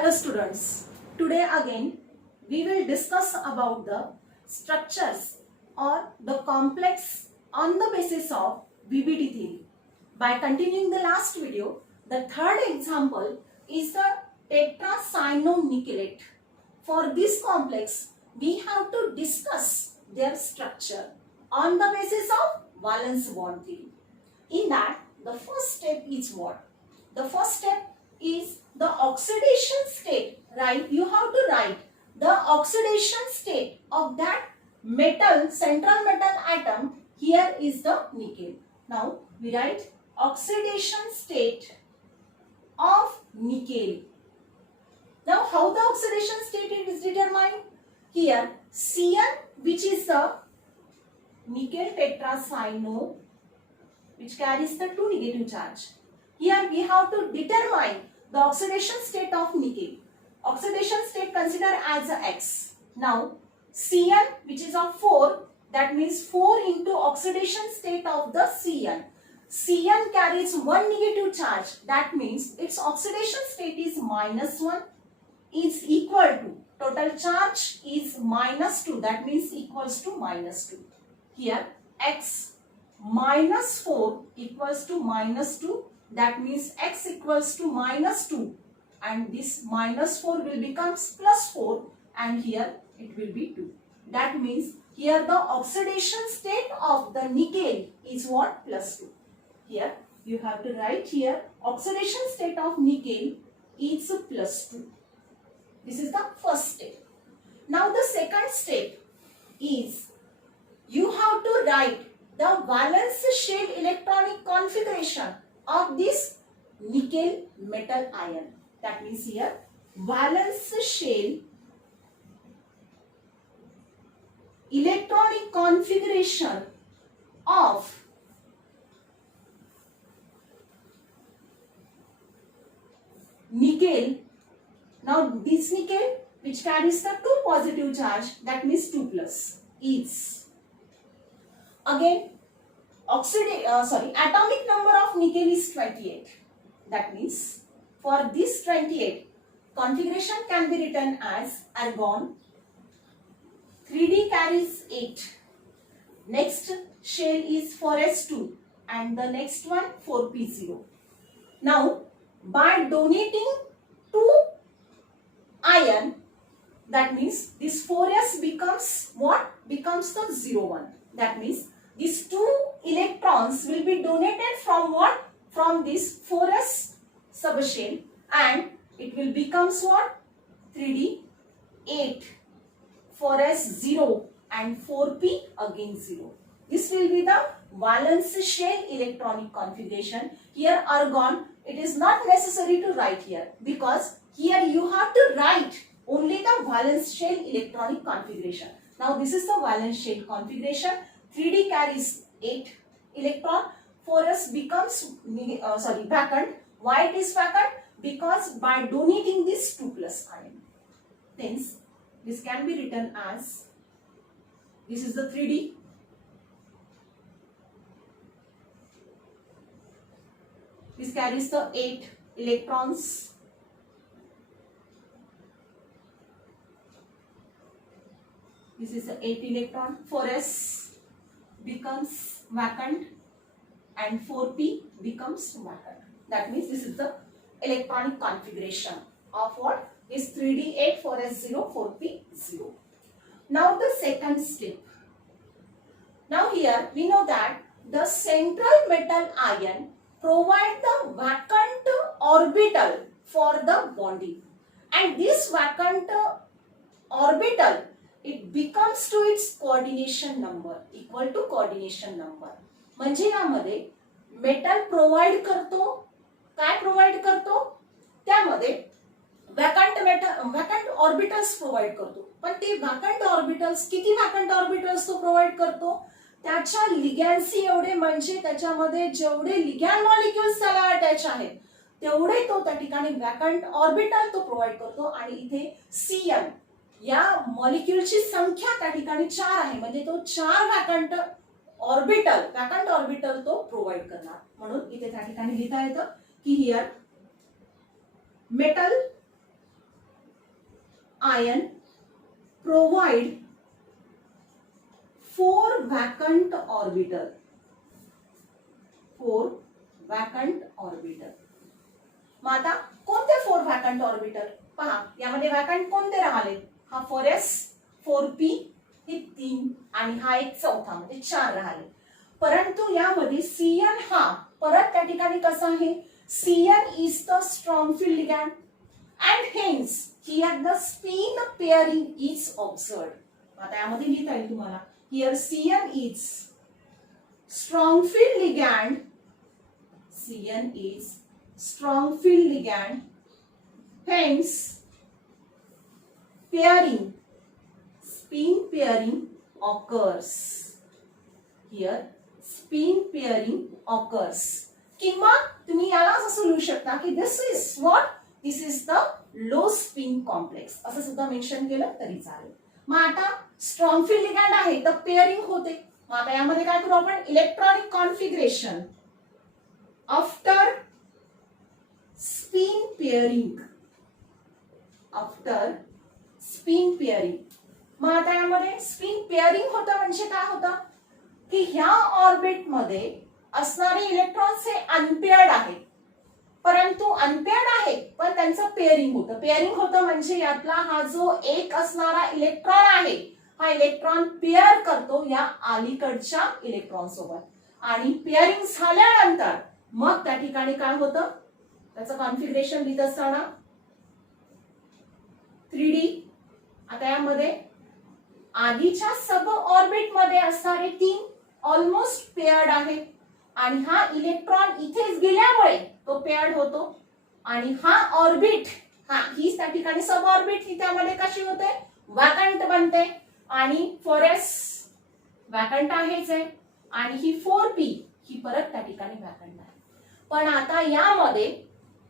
Hello students, today again we will discuss about the structures or the complex on the basis of VBD theory. By continuing the last video, the third example is the tetracyanonickelate. For this complex, we have to discuss their structure on the basis of valence bond theory. In that, the first step is what? The first step is the oxidation state, right? You have to write the oxidation state of that metal, central metal atom. Here is the nickel. Now we write oxidation state of nickel. Now how the oxidation state is determined? Here Cn, which is the nickel tetracyano, which carries the 2 negative charge. Here we have to determine the oxidation state of nickel. Oxidation state consider as a X. Now Cn, which is of 4, that means 4 into oxidation state of the Cn. Cn carries 1 negative charge, that means its oxidation state is -1, is equal to total charge is -2, that means equals to -2. Here X -4 equals to -2, that means X equals to -2, and this -4 will becomes +4, and here it will be 2. That means here the oxidation state of the nickel is what? +2. Here you have to write here oxidation state of nickel is +2. This is the first step. Now the second step is you have to write the valence shell electronic configuration of this nickel metal ion. That means here valence shell electronic configuration of nickel. Now this nickel which carries the 2 positive charge, that means 2 plus, is again atomic number of nickel is 28. That means for this 28, configuration can be written as argon. 3D carries 8. Next shell is 4s2 and the next one 4p0. Now by donating 2 ion, that means this 4s becomes what? Becomes the 0,1. That means these 2 electrons will be donated from what? From this 4s subshell, and it will becomes what? 3D 8, 4s 0 and 4p again 0. This will be the valence shell electronic configuration. Here argon, it is not necessary to write here, because here you have to write only the valence shell electronic configuration. Now this is the valence shell configuration. 3D carries 8 electron. 4s becomes vacant. Why it is vacant? Because by donating this 2 plus ion. Hence this can be written as, this is the 3D. This carries the 8 electrons. This is the 8 electron. 4s becomes vacant and 4p becomes vacant. That means this is the electronic configuration of what? Is 3d 8, 4s 0, 4p 0. Now the second step. Now here we know that the central metal ion provide the vacant orbital for the bonding, and this vacant orbital, it becomes to its coordination number, equal to coordination number. म्हणजे यामध्ये metal provide करतो, काय provide करतो? त्यामध्ये vacant orbitals provide करतो. पण ते vacant orbitals, किती वॅकंट ऑर्बिटल्स तो प्रोव्हाइड करतो? त्याच्या लिगॅन्सी एवढे, म्हणजे त्याच्यामध्ये जेवढे लिगॅन मॉलिक्युल्स त्याला अटॅच आहेत तेवढे तो त्या ठिकाणी वॅकंट ऑर्बिटल तो प्रोव्हाइड करतो. आणि इथे Cn या मॉलिक्युलची संख्या त्या ठिकाणी 4 आहे, म्हणजे तो 4 वॅकंट ऑर्बिटल तो प्रोव्हाइड करणार. म्हणून इथे त्या ठिकाणी लिहिता येतं की here metal ion provide 4 vacant orbital. 4 vacant orbital. मग आता कोणते 4 vacant orbital? पहा यामध्ये वॅकंट कोणते राहिले? हा 4s 4p हे 3 आणि हा एक चौथा म्हणजे 4 राहिले. परंतु यामध्ये Cn हा परत त्या ठिकाणी कसा आहे? Cn is the strong field ligand and hence here the spin pairing is observed. आता यामध्ये लिहिता येईल तुम्हाला. Here Cn is strong field ligand. Cn is strong field ligand. Hence pairing, spin pairing occurs. Here spin pairing occurs. किंवा तुम्ही याला असं लिहू शकता की this is what? This is the low spin complex. असं सुद्धा मेन्शन केलं तरी चालेल. मग आता स्ट्रॉंग फील्ड लिगॅंड आहे तर पेअरिंग होते. मग आता यामध्ये काय करू आपण? Electronic configuration after spin pairing. After spin pairing. मग आता यामध्ये स्पिन पेअरिंग होतं म्हणजे काय होतं की ह्या ऑर्बिट मध्ये असणारे इलेक्ट्रॉन्स हे अनपेअर्ड आहेत. परंतु अनपेअर्ड आहेत पण त्यांचं पेअरिंग होतं. पेअरिंग होतं म्हणजे यातला हा जो एक असणारा इलेक्ट्रॉन आहे हा इलेक्ट्रॉन पेअर करतो या अलीकडच्या इलेक्ट्रॉन सोबत आणि पेअरिंग झाल्यानंतर मग त्या ठिकाणी काय होतं? त्याचं कॉन्फिगरेशन लिहित असताना 3D. आता यामध्ये आधीच्या सब ऑर्बिट मध्ये असणारे 3 ऑलमोस्ट पेअर्ड आहेत आणि हा इलेक्ट्रॉन इथेच गेल्यामुळे तो पेअर्ड होतो आणि हा ऑर्बिट ही त्या ठिकाणी सब ऑर्बिट ही त्यामध्ये कशी होते? वॅकंट बनते आणि 4s वॅकंट आहेच आहे आणि ही 4p ही परत त्या ठिकाणी वॅकंट आहे. पण आता यामध्ये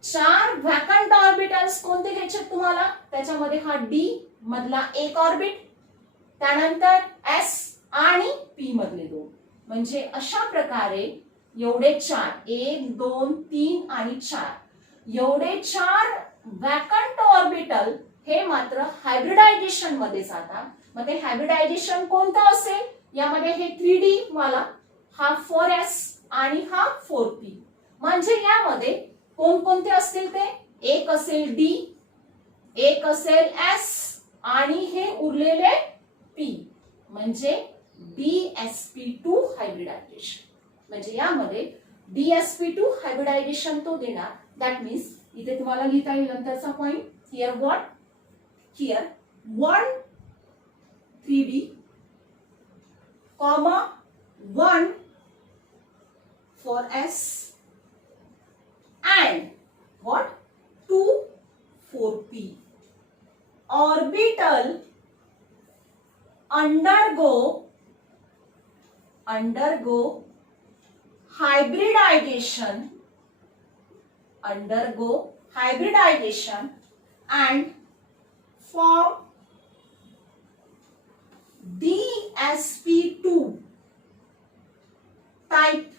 4 वॅकंट ऑर्बिटल्स कोणते घ्यायचे तुम्हाला? त्याच्यामध्ये हा d मधला एक ऑर्बिट, त्यानंतर s आणि p मधले 2, म्हणजे अशा प्रकारे एवढे 4 1 2 3 आणि 4 एवढे 4 वॅकंट ऑर्बिटल हे मात्र हायब्रिडायझेशन मध्ये जातात. मग ते हायब्रिडायझेशन कोणतं असेल? यामध्ये हे 3D वाला, हा 4s आणि हा 4p. म्हणजे यामध्ये कोणकोणते असतील ते? एक असेल d, एक असेल s आणि हे उरलेले p म्हणजे dsp2 हायब्रिडायझेशन. म्हणजे यामध्ये dsp2 हायब्रिडायझेशन तो देणार. दॅट मीन्स इथे तुम्हाला लिहिता येईल नंतरचा point. Here what? Here 1 3D comma 1 4s and what? 2 4p orbital undergo hybridization and form dsp2 type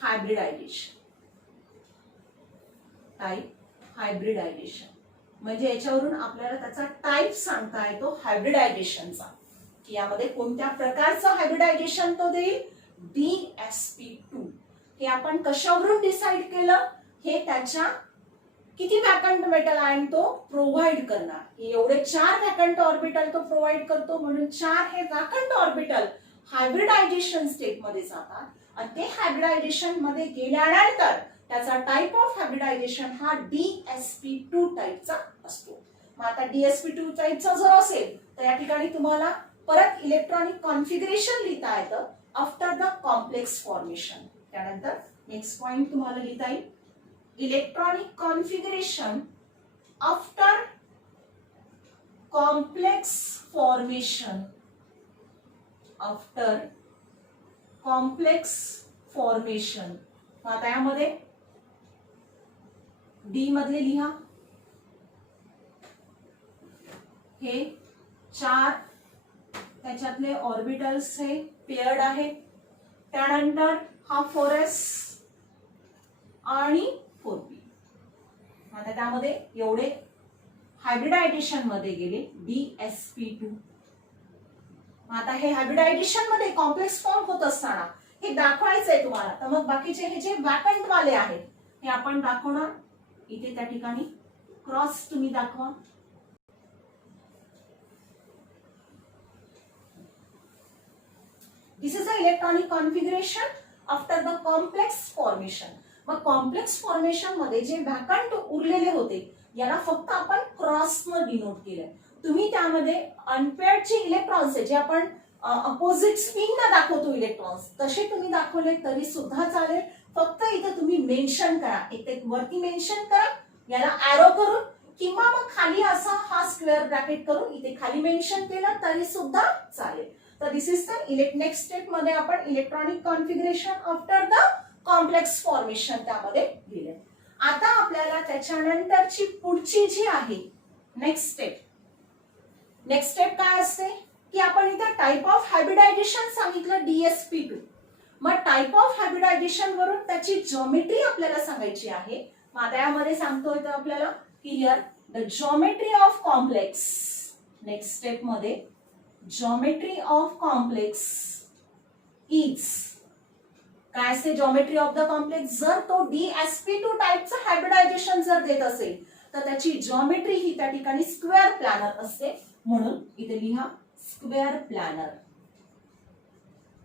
hybridization. म्हणजे याच्यावरून आपल्याला त्याचा टाइप सांगता येतो हायब्रिडायझेशनचा की यामध्ये कोणत्या प्रकारचं हायब्रिडायझेशन तो देईल? dsp2. हे आपण कशावरून डिसाइड केलं? हे त्याच्या किती वॅकंट मेटल आयन तो प्रोव्हाइड करणार. हे एवढे 4 वॅकंट ऑर्बिटल तो प्रोव्हाइड करतो म्हणून 4 हे वॅकंट ऑर्बिटल हायब्रिडायझेशन स्टेट मध्ये जातात आणि ते हायब्रिडायझेशन मध्ये गेल्यानंतर त्याचा टाइप ऑफ हायब्रिडायझेशन हा dsp2 टाइपचा असतो. मग आता dsp2 टाइपचा जर असेल तर या ठिकाणी तुम्हाला परत इलेक्ट्रॉनिक कॉन्फिगरेशन लिहिता येतं आफ्टर द कॉम्प्लेक्स फॉर्मेशन. त्यानंतर नेक्स्ट पॉइंट तुम्हाला लिहिता येईल electronic configuration after complex formation. After complex formation. आता यामध्ये डी मधले लिहा. हे 4 त्याच्यातले ऑर्बिटल्स हे पेअर्ड आहेत. त्यानंतर हा 4s आणि 4p. आता त्यामध्ये एवढे हायब्रिडायजेशन मध्ये गेले DsP2. आता हे हायब्रिडायजेशन मध्ये कॉम्प्लेक्स फॉर्म होत असताना हे दाखवायचंय तुम्हाला, तर मग बाकीचे हे जे वॅकंट वाले आहेत हे आपण दाखवणार. इथे त्या ठिकाणी क्रॉस तुम्ही दाखवा. This is the electronic configuration after the complex formation. मग कॉम्प्लेक्स फॉर्मेशन मध्ये जे वॅकंट उरलेले होते याला फक्त आपण क्रॉस न डिनोट केलंय. तुम्ही त्यामध्ये अनपेअर्डचे इलेक्ट्रॉन्स जे आपण अपोजिट स्पिनला दाखवतो इलेक्ट्रॉन्स तसे तुम्ही दाखवले तरी सुद्धा चालेल. फक्त इथे तुम्ही मेन्शन करा, इथे वरती मेन्शन करा याला ॲरो करून, किंवा मग खाली असा हा स्क्वेअर ब्रॅकेट करून इथे खाली मेन्शन केलं तरी सुद्धा चालेल. तर this is the next step मध्ये आपण electronic configuration after the complex formation त्यामध्ये लिहिले. आता आपल्याला त्याच्यानंतरची पुढची जी आहे नेक्स्ट स्टेप काय असते की आपण इथे टाइप ऑफ हायब्रिडायजेशन सांगितलं DsP2. Mug type of hybridisation वरून त्याची जॉमेट्री आपल्याला सांगायची आहे. मग यामध्ये सांगतोय तर आपल्याला की here the geometry of complex. Next step मध्ये जॉमेट्री ऑफ कॉम्प्लेक्स इज काय असते जॉमेट्री ऑफ द कॉम्प्लेक्स. जर तो DsP2 टाइपचं हायब्रिडायजेशन जर देत असेल तर त्याची जॉमेट्री ही त्या ठिकाणी स्क्वेअर प्लॅनर असते. म्हणून इथे लिहा square planar.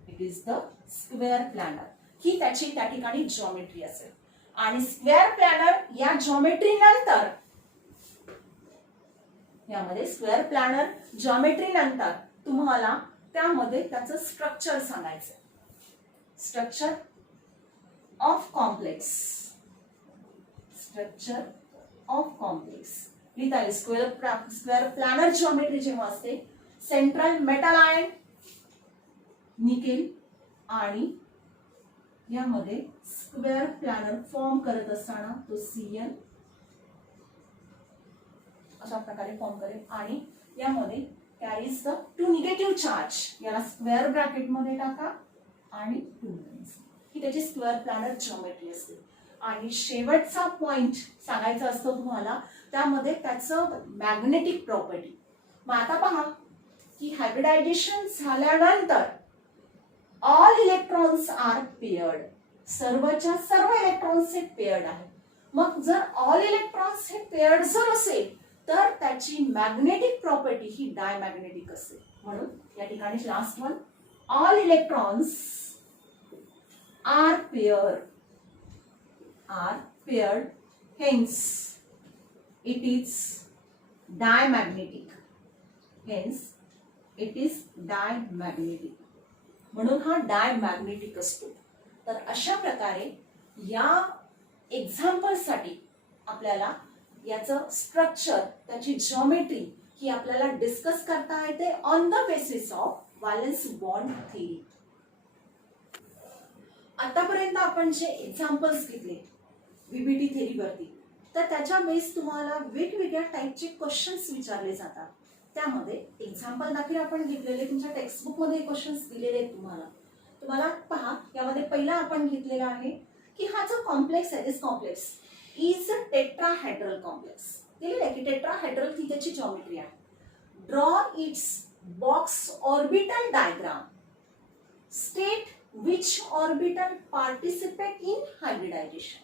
It is the square planar ही त्याची त्या ठिकाणी जॉमेट्री असेल. आणि स्क्वेअर प्लॅनर या जॉमेट्री नंतर यामध्ये स्क्वेअर प्लॅनर जॉमेट्री नंतर तुम्हाला त्यामध्ये त्याचं स्ट्रक्चर सांगायचं. Structure of complex. Structure of complex लिहिता येईल. स्क्वेअर प्लॅनर जॉमेट्री जेव्हा असते सेंट्रल मेटल आयन निकेल आणि यामध्ये स्क्वेअर प्लॅनर फॉर्म करत असताना तो Cl अशा प्रकारे फॉर्म करेल आणि यामध्ये कॅरीज द 2 निगेटिव्ह चार्ज. याला स्क्वेअर ब्रॅकेट मध्ये टाका आणि 2 ही त्याची स्क्वेअर प्लॅनर जॉमेट्री असते. आणि शेवटचा पॉइंट सांगायचा असतो तुम्हाला त्यामध्ये त्याचं मॅग्नेटिक प्रॉपर्टी. मग आता पहा की हायब्रिडायजेशन झाल्यानंतर ऑल इलेक्ट्रॉन्स आर पेयर्ड. सर्वच्या सर्व इलेक्ट्रॉन्स हे पेयर्ड आहेत. मग जर ऑल इलेक्ट्रॉन्स हे पेयर्ड जर असेल तर त्याची मॅग्नेटिक प्रॉपर्टी ही डायमॅग्नेटिक असते. म्हणून या ठिकाणी last one all electrons are paired hence it is diamagnetic. Hence it is diamagnetic. म्हणून हा डायमॅग्नेटिक असतो. तर अशा प्रकारे या एक्झाम्पलसाठी आपल्याला याचं स्ट्रक्चर त्याची जॉमेट्री ही आपल्याला डिस्कस करता येते on the basis of valence bond theory. आतापर्यंत आपण जे एक्झाम्पल्स घेतले VBT थेरीवरती तर त्याच्या बेस तुम्हाला वेगवेगळ्या टाईपचे क्वेश्चन्स विचारले जातात. त्यामध्ये एक्झाम्पल दाखल आपण घेतलेले तुमच्या टेक्स्टबुक मध्ये क्वेश्चन्स दिलेले आहेत. तुम्हाला पहा यामध्ये पहिला आपण घेतलेला आहे की हा जो कॉम्प्लेक्स आहे this complex is a tetrahedral complex. दिलेलं आहे की टेट्राहेड्रल ही त्याची जॉमेट्री आहे. Draw its box orbital diagram. State which orbital participate in hybridisation.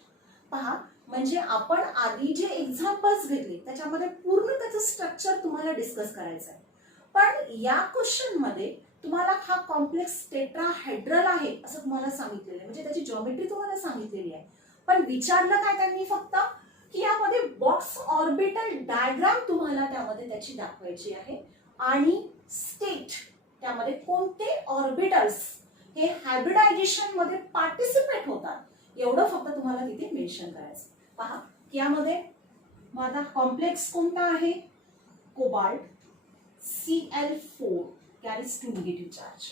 पहा म्हणजे आपण आधी जे एक्झाम्पल्स घेतले त्याच्यामध्ये पूर्ण त्याचं स्ट्रक्चर तुम्हाला डिस्कस करायचं आहे. पण या क्वेश्चन मध्ये तुम्हाला हा कॉम्प्लेक्स टेट्राहेड्रल आहे असं तुम्हाला सांगितलेलं आहे. म्हणजे त्याची जॉमेट्री तुम्हाला सांगितलेली आहे. पण विचारलं काय त्यांनी फक्त की यामध्ये बॉक्स ऑर्बिटल डायग्राम तुम्हाला त्यामध्ये त्याची दाखवायची आहे आणि स्टेट त्यामध्ये कोणते ऑर्बिटल्स हे हायब्रिडायजेशन मध्ये पार्टिसिपेट होतात एवढं फक्त तुम्हाला तिथे मेन्शन करायचं. पहा की यामध्ये माझा कॉम्प्लेक्स कोणता आहे cobalt Cl4 carries 2 negative charge.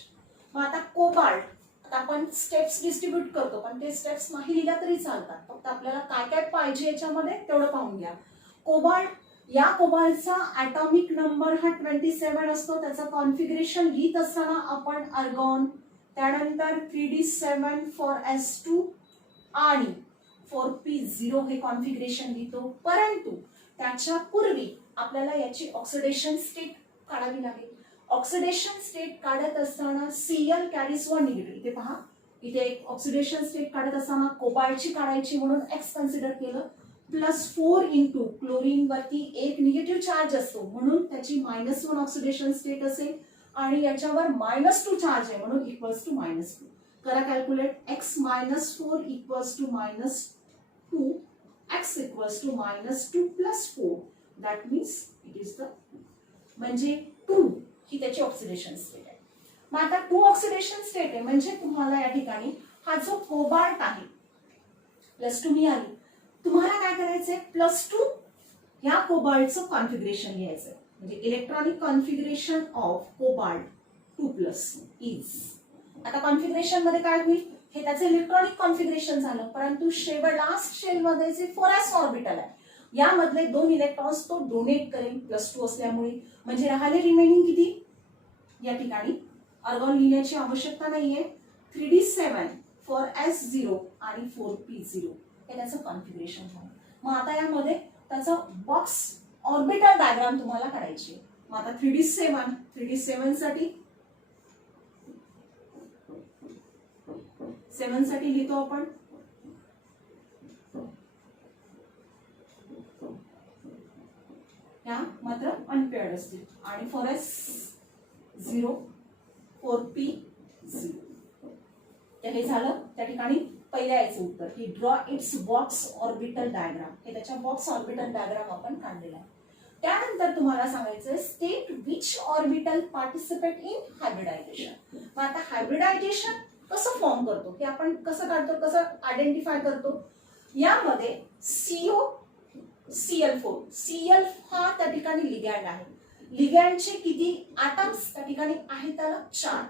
मग आता कोबाल्ट आता आपण स्टेप्स डिस्ट्रीब्यूट करतो पण ते स्टेप्स नाही लिहिल्या तरी चालतात. फक्त आपल्याला काय काय पाहिजे याच्यामध्ये तेवढं पाहून घ्या. कोबाल्ट या कोबाल्टचा ॲटॉमिक नंबर हा 27 असतो. त्याचं कॉन्फिगरेशन लिहित असताना आपण आर्गॉन त्यानंतर 3d7 फॉर S2 आणि 4p0 हे कॉन्फिगरेशन लिहितो. परंतु त्याच्या पूर्वी आपल्याला याची ऑक्सिडेशन स्टेट काढावी लागेल. ऑक्सिडेशन स्टेट काढत असताना Cl कॅरीज वन निगेटिव्ह. इथे पहा, इथे एक ऑक्सिडेशन स्टेट काढत असताना कोबाल्टची काढायची म्हणून X कन्सिडर केलं. +4 इंटू क्लोरीन वरती एक निगेटिव्ह चार्ज असतो म्हणून त्याची -1 ऑक्सिडेशन स्टेट असेल आणि याच्यावर -2 चार्ज आहे म्हणून इक्वल्स टू -2. करा calculate. X -4 equals to -2. X equals to -2 + 4. That means it is the म्हणजे 2 ही त्याची ऑक्सिडेशन स्टेट आहे. मग आता 2 ऑक्सिडेशन स्टेट आहे म्हणजे तुम्हाला या ठिकाणी हा जो कोबाल्ट आहे +2 मिळाली. तुम्हाला काय करायचंय, +2 ह्या कोबाल्टचं कॉन्फिगरेशन लिहायचंय. म्हणजे electronic configuration of cobalt 2+ is. आता कॉन्फिगरेशन मध्ये काय होईल, हे त्याचं इलेक्ट्रॉनिक कॉन्फिगरेशन झालं. परंतु लास्ट शेल मध्ये जे 4s ऑर्बिटल आहे यामधले 2 इलेक्ट्रॉन्स तो डोनेट करेल +2 असल्यामुळे. म्हणजे राहिले रिमेनिंग किती, या ठिकाणी आर्गॉन लिहिण्याची आवश्यकता नाहीये. 3d7 4s0 आणि 4p0 हे त्याचं कॉन्फिगरेशन झालं. मग आता यामध्ये त्याचा बॉक्स ऑर्बिटल डायग्राम तुम्हाला काढायची. मग आता 3d7 साठी 7 साठी लिहितो आपण या मात्र अनपेअर्ड असतील आणि 4s0 4p0. तर हे झालं त्या ठिकाणी पहिल्या याचं उत्तर की draw its box orbital diagram. हे त्याच्या बॉक्स ऑर्बिटल डायग्राम आपण काढलेला आहे. त्यानंतर तुम्हाला सांगायचं state which orbital participate in hybridisation. मग आता हायब्रिडायझेशन कसं फॉर्म करतो हे आपण कसं काढतो, कसं आयडेंटिफाय करतो. यामध्ये COCl4 Cl हा त्या ठिकाणी लिगॅंड आहे. लिगॅंडचे किती ॲटम्स त्या ठिकाणी आहेत, त्याला 4.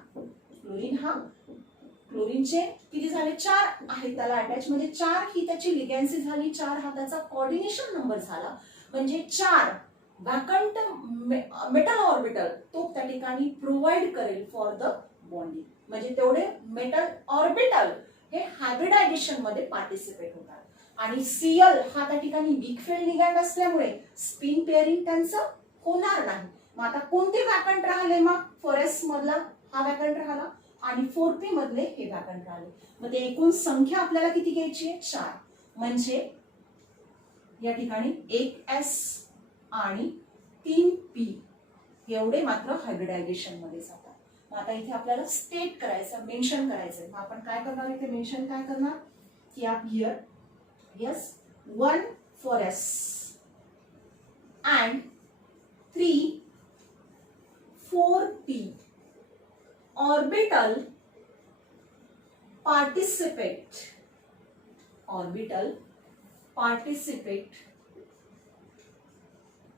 क्लोरीनचे किती झाले, 4 आहेत त्याला अटॅच. म्हणजे 4 ही त्याची लिगॅन्सी झाली. 4 हा त्याचा कोऑर्डिनेशन नंबर झाला. म्हणजे 4 वॅकंट मेटल ऑर्बिटल तो त्या ठिकाणी प्रोव्हाइड करेल फॉर द बॉन्डिंग. म्हणजे तेवढे मेटल ऑर्बिटल हे हायब्रिडायझेशन मध्ये पार्टिसिपेट होतात. आणि Cl हा त्या ठिकाणी वीक फील्ड लिगॅंड असल्यामुळे स्पिन पेअरिंग त्यांचं होणार नाही. मग आता कोणते वॅकंट राहिले, मग 4s मधला हा वॅकंट राहिला आणि 4p मधले हे वॅकंट राहिले. मग ते एकूण संख्या आपल्याला किती घ्यायची आहे, 4. म्हणजे या ठिकाणी 1s आणि 3p एवढे मात्र हायब्रिडायझेशन मध्ये जातात. मग आता इथे आपल्याला स्टेट करायचं, मेन्शन करायचं. मग आपण काय करणार, इथे मेन्शन काय करणार की आप here yes 1 4s and 3 4p orbital participate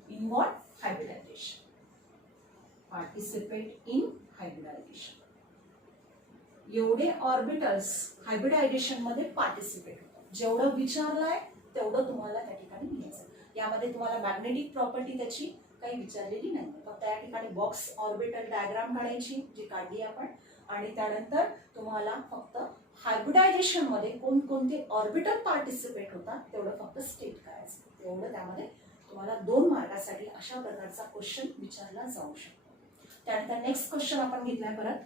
in what, hybridization. Participate in hybridization. एवढे ऑर्बिटल्स हायब्रिडायझेशन मध्ये पार्टिसिपेट होतात. जेवढं विचारलंय तेवढं तुम्हाला त्या ठिकाणी लिहायचं. यामध्ये तुम्हाला मॅग्नेटिक प्रॉपर्टी त्याची काही विचारलेली नाही. फक्त या ठिकाणी बॉक्स ऑर्बिटल डायग्राम काढायची जी काढली आपण आणि त्यानंतर तुम्हाला फक्त हायब्रिडायझेशन मध्ये कोणकोणते ऑर्बिटल पार्टिसिपेट होतात तेवढं फक्त स्टेट करायचं. तेवढं त्यामध्ये तुम्हाला 2 मार्कासाठी अशा प्रकारचा क्वेश्चन विचारला जाऊ शकतो. त्यानंतर नेक्स्ट क्वेश्चन आपण घेतलाय परत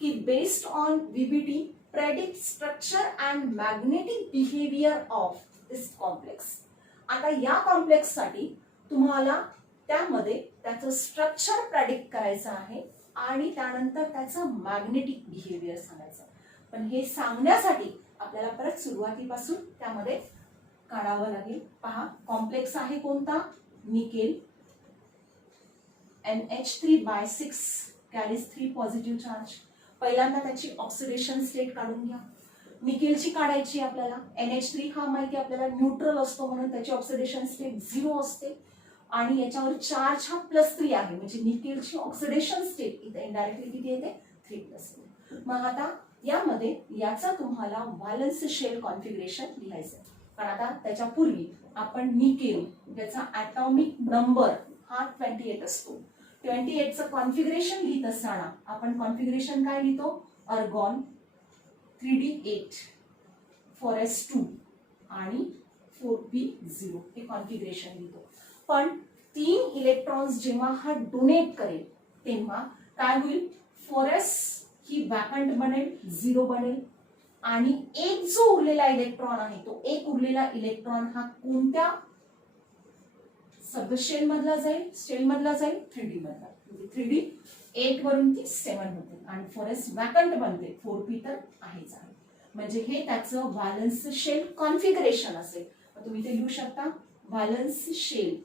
की based on VBT predict structure and magnetic behavior of this complex. आता या कॉम्प्लेक्स साठी तुम्हाला त्यामध्ये त्याचं स्ट्रक्चर प्रेडिक्ट करायचं आहे आणि त्यानंतर त्याचं मॅग्नेटिक बिहेवियर सांगायचं. पण हे सांगण्यासाठी आपल्याला परत सुरुवातीपासून त्यामध्ये काढावं लागेल. पहा, कॉम्प्लेक्स आहे कोणता, nickel. NH3/6 carries 3 positive charge. पहिल्यांदा त्याची ऑक्सिडेशन स्टेट काढून घ्या. निकेलची काढायची आपल्याला. NH3 हा माहिती आपल्याला न्यूट्रल असतो म्हणून त्याची ऑक्सिडेशन स्टेट 0 असते आणि याच्यावर चार्ज हा +3 आहे म्हणजे निकेलची ऑक्सिडेशन स्टेट इथे इनडायरेक्टली किती येते, 3+3. मग आता यामध्ये याचा तुम्हाला व्हॅलेन्स शेल कॉन्फिगरेशन लिहायचं. पण आता त्याच्या पूर्वी आपण निकेल याचा ॲटॉमिक नंबर हा 28 असतो. 28चं कॉन्फिगरेशन लिहित असताना आपण कॉन्फिगरेशन काय लिहितो, अर्गॉन 3d8 4s2 आणि 4p0 हे कॉन्फिगरेशन लिहितो. पण 3 इलेक्ट्रॉन्स जेव्हा हा डोनेट करेल तेव्हा काय होईल, 4s ही वॅकंट बनेल, 0 बनेल. आणि एक जो उरलेला इलेक्ट्रॉन आहे तो एक उरलेला इलेक्ट्रॉन हा कोणत्या सबशेल मधला जाईल, शेल मधला जाईल, 3D मधला. 3D 8 वरून ती 7 होते आणि 4s वॅकंट बनते, 4p तर आहेच आहे. म्हणजे हे त्याचं व्हॅलन्स शेल कॉन्फिगरेशन असेल. तुम्ही इथे लिहू शकता valence shell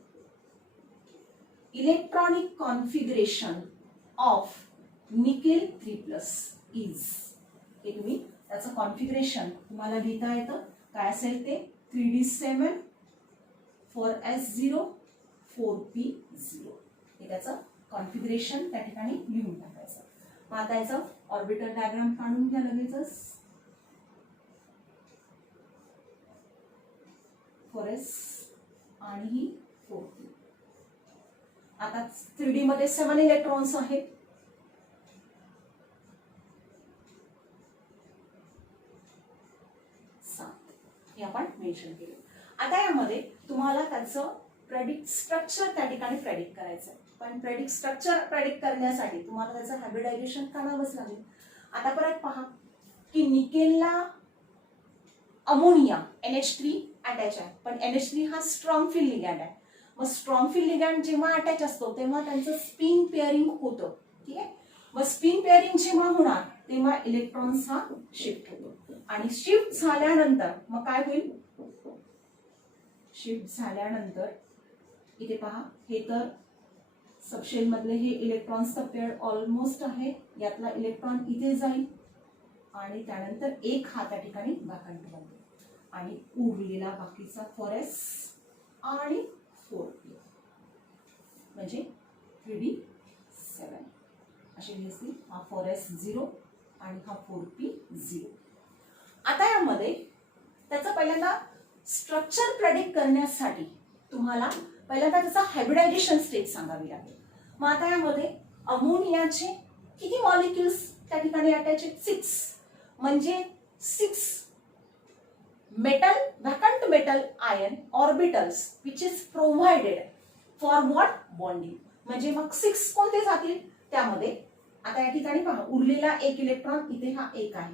electronic configuration of nickel 3+ is. हे तुम्ही त्याचं कॉन्फिगरेशन तुम्हाला लिहिता येतं काय असेल ते, 3d7 4s0 4p0. हे त्याचं कॉन्फिगरेशन त्या ठिकाणी लिहून टाकायचं. मग आता याचं ऑर्बिटल डायग्राम काढून घ्या लगेचच. 4s आणि ही 4p. आता 3D मध्ये 7 इलेक्ट्रॉन्स आहेत. हे आपण मेन्शन केलं. आता यामध्ये तुम्हाला त्याचं स्ट्रक्चर त्या ठिकाणी प्रेडिक्ट करायचं आहे. पण स्ट्रक्चर प्रेडिक्ट करण्यासाठी तुम्हाला त्याचं हायब्रिडायझेशन करावंच लागेल. आता परत पहा की निकेलला अमोनिया NH3 अटॅच आहे, पण NH3 हा स्ट्रॉंग फील्ड लिगॅंड आहे. मग स्ट्रॉंग फील्ड लिगॅंड जेव्हा अटॅच असतो तेव्हा त्यांचं स्पिन पेअरिंग होतं. ठीक आहे. मग स्पिन पेअरिंग जेव्हा होणार तेव्हा इलेक्ट्रॉन्स हा शिफ्ट होतो आणि शिफ्ट झाल्यानंतर मग काय होईल, शिफ्ट झाल्यानंतर इथे पहा हे तर सबशेल मधले हे इलेक्ट्रॉन्सचा पेअर ऑलमोस्ट आहे. यातला इलेक्ट्रॉन इथे जाईल आणि त्यानंतर एक हा त्या ठिकाणी वॅकंट बनतो आणि उरलेला बाकीचा 4s आणि 4p म्हणजे 3d7 असे दिसतील. हा 4s 0 आणि हा 4p 0. आता यामध्ये त्याचं पहिल्यांदा स्ट्रक्चर प्रेडिक्ट करण्यासाठी तुम्हाला पहिल्यांदा त्याचा हायब्रिडायझेशन स्टेट सांगावी लागेल. मग आता यामध्ये अमोनियाचे किती मॉलिक्युल्स त्या ठिकाणी अटॅच आहेत, 6. म्हणजे 6 metal vacant metal ion orbitals which is provided for what, bonding. म्हणजे मग 6 कोणते जातील त्यामध्ये. आता या ठिकाणी पहा उरलेला एक इलेक्ट्रॉन इथे हा एक आहे.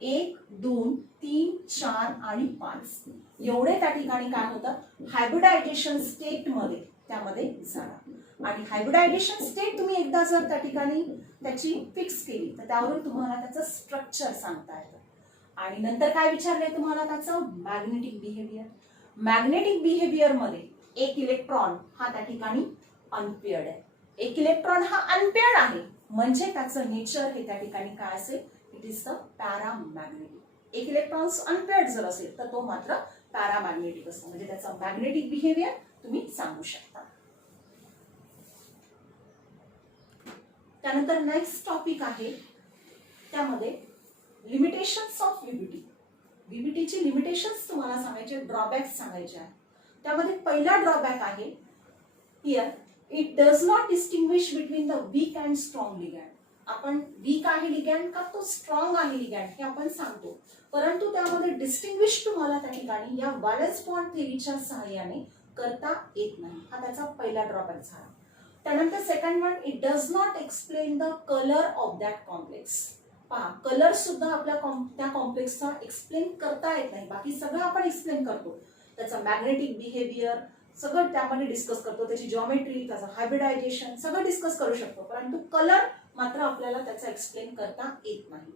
1 2 3 4 आणि 5 एवढे त्या ठिकाणी काय होतं, हायब्रिडायझेशन स्टेट मध्ये त्यामध्ये जाणार. आणि हायब्रिडायझेशन स्टेट तुम्ही एकदा जर त्या ठिकाणी त्याची फिक्स केली तर त्यावरून तुम्हाला त्याचं स्ट्रक्चर सांगता येतं. आणि नंतर काय विचारलंय तुम्हाला त्याचं मॅग्नेटिक बिहेवियर. मॅग्नेटिक बिहेवियर मध्ये एक इलेक्ट्रॉन हा त्या ठिकाणी अनपेअर्ड आहे. एक इलेक्ट्रॉन हा अनपेअर्ड आहे म्हणजे त्याचं नेचर हे त्या ठिकाणी काय असेल, इट इज द पॅरामॅग्नेटिक. एक इलेक्ट्रॉन अनपेअर्ड जर असेल तर तो मात्र पॅरामॅग्नेटिक असतो. म्हणजे त्याचं मॅग्नेटिक बिहेवियर तुम्ही सांगू शकता. त्यानंतर नेक्स्ट टॉपिक आहे त्यामध्ये लिमिटेशन्स ऑफ व्हीबीटी. व्हीबीटीची लिमिटेशन्स तुम्हाला सांगायचे, ड्रॉबॅक्स सांगायचे आहे. त्यामध्ये पहिला ड्रॉबॅक आहे here, it does not distinguish between the weak and strong ligand. आपण वीक आहे लिगॅंड का तो स्ट्रॉंग आहे लिगॅंड हे आपण सांगतो, परंतु त्यामध्ये डिस्टिंग्विश तुम्हाला त्या ठिकाणी या व्हॅलन्स बॉन्ड थेअरीच्या सहाय्याने करता येत नाही. हा त्याचा पहिला ड्रॉबॅक झाला. त्यानंतर second one, it does not explain the colour of that complex. पहा कलर सुद्धा आपल्या त्या कॉम्प्लेक्सचा एक्सप्लेन करता येत नाही. बाकी सगळं आपण एक्सप्लेन करतो, त्याचा मॅग्नेटिक बिहेवियर सगळं त्यामध्ये डिस्कस करतो, त्याची जॉमेट्री, त्याचं हायब्रिडायझेशन सगळं डिस्कस करू शकतो, परंतु कलर मात्र आपल्याला त्याचा एक्सप्लेन करता येत नाही.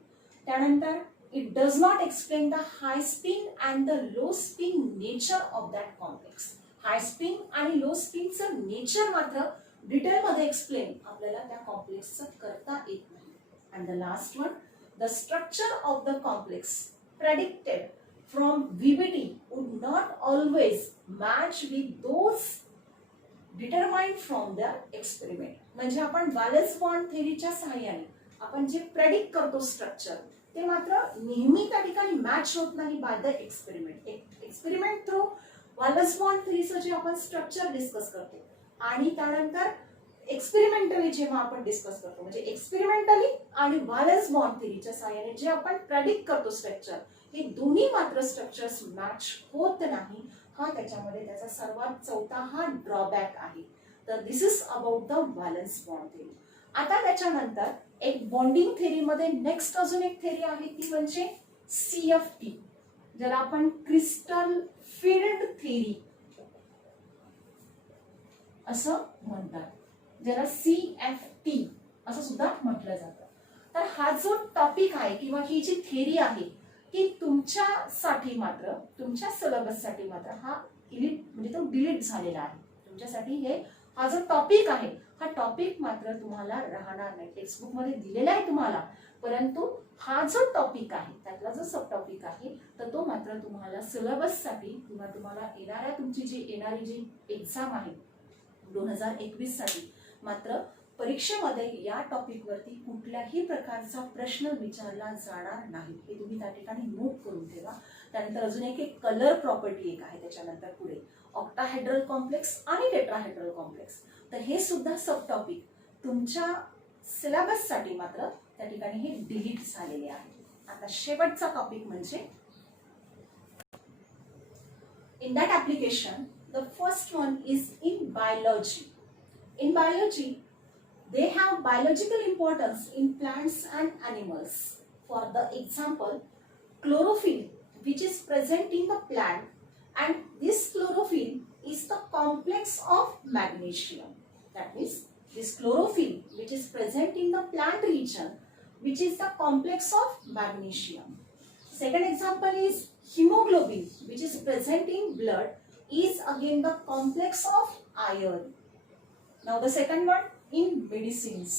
त्यानंतर it does not explain the high spin and the low spin nature of that complex. High spin आणि लो स्पिनचं नेचर मात्र डिटेलमध्ये एक्सप्लेन आपल्याला त्या कॉम्प्लेक्सचं करता येत नाही. And the last one, the structure of the complex predicted from VBT would not always match with those determined from the experiment. म्हणजे आपण व्हॅलन्स बॉन्ड थेअरीच्या सहाय्याने आपण जे प्रेडिक्ट करतो स्ट्रक्चर ते मात्र नेहमी त्या ठिकाणी मॅच होत नाही by the experiment. Experiment through valence bond थेअरीचं जे आपण स्ट्रक्चर डिस्कस करतो आणि त्यानंतर एक्सपेरिमेंटली जेव्हा आपण डिस्कस करतो, म्हणजे एक्सपेरिमेंटली आणि व्हॅलन्स बॉन्ड थेअरीच्या सहाय्याने जे आपण प्रेडिक्ट करतो स्ट्रक्चर, हे दोन्ही मात्र स्ट्रक्चर्स मॅच होत नाही. हा त्याच्यामध्ये त्याचा सर्वात चौथा हा ड्रॉबॅक आहे. तर this is about the valence bond theory. आता त्याच्यानंतर एक बॉन्डिंग थेरीमध्ये नेक्स्ट अजून एक थेरी आहे ती म्हणजे CFT, ज्याला आपण क्रिस्टल फील्ड थेरी असं म्हणतात, ज्याला CFT असं सुद्धा म्हटलं जातं. तर हा जो टॉपिक आहे किंवा ही जी थेरी आहे की तुमच्यासाठी मात्र, तुमच्या सिलेबससाठी मात्र हा म्हणजे तो डिलीट झालेला आहे. तुमच्यासाठी हा जो टॉपिक आहे हा टॉपिक मात्र तुम्हाला राहणार नाही. टेक्स्टबुक मध्ये दिलेला आहे तुम्हाला, परंतु हा जो टॉपिक आहे त्यातला जो सब टॉपिक आहे तर तो मात्र तुम्हाला सिलेबससाठी किंवा तुम्हाला येणारी जी एक्झाम आहे 2021 साठी मात्र परीक्षेमध्ये या टॉपिक वरती कुठल्याही प्रकारचा प्रश्न विचारला जाणार नाही. हे तुम्ही त्या ठिकाणी नोट करून ठेवा. त्यानंतर अजून एक कलर प्रॉपर्टी एक आहे त्याच्यानंतर पुढे ऑक्टाहेड्रल कॉम्प्लेक्स आणि टेट्राहेड्रल कॉम्प्लेक्स. तर हे सुद्धा सब टॉपिक तुमच्या सिलेबस साठी मात्र त्या ठिकाणी हे डिलीट झालेले आहे. आता शेवटचा टॉपिक म्हणजे in that application the first one is in biology. In biology, they have biological importance in plants and animals. For the example, chlorophyll, which is present in the plant, and this chlorophyll is the complex of magnesium. That means this chlorophyll, which is present in the plant region, which is the complex of magnesium. Second example is hemoglobin, which is present in blood, is again the complex of iron. Now the second one in medicines.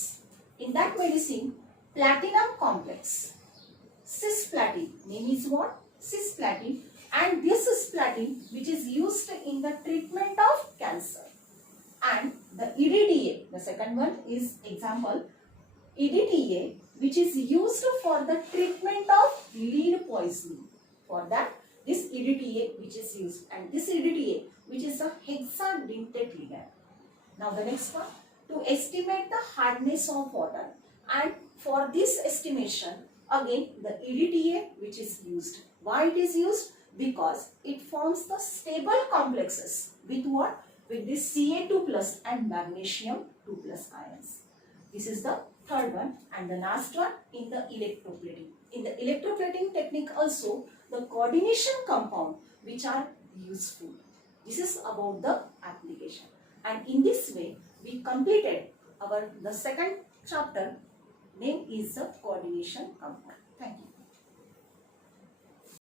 In that medicine, platinum complex, cisplatin, name is what? Cisplatin, and this cisplatin which is used in the treatment of cancer. And the EDTA, the second one is example EDTA, which is used for the treatment of lead poisoning. For that this EDTA which is used, and this EDTA which is a hexadentate ligand. Now the next one, to estimate the hardness of water, and for this estimation again the EDTA which is used. Why it is used? Because it forms the stable complexes with what? With this Ca2 plus and magnesium 2 plus ions. This is the third one, and the last one in the electroplating. In the electroplating technique also the coordination compound which are useful. This is about the application, and in this way we completed the second chapter, name is the coordination compound. Thank you.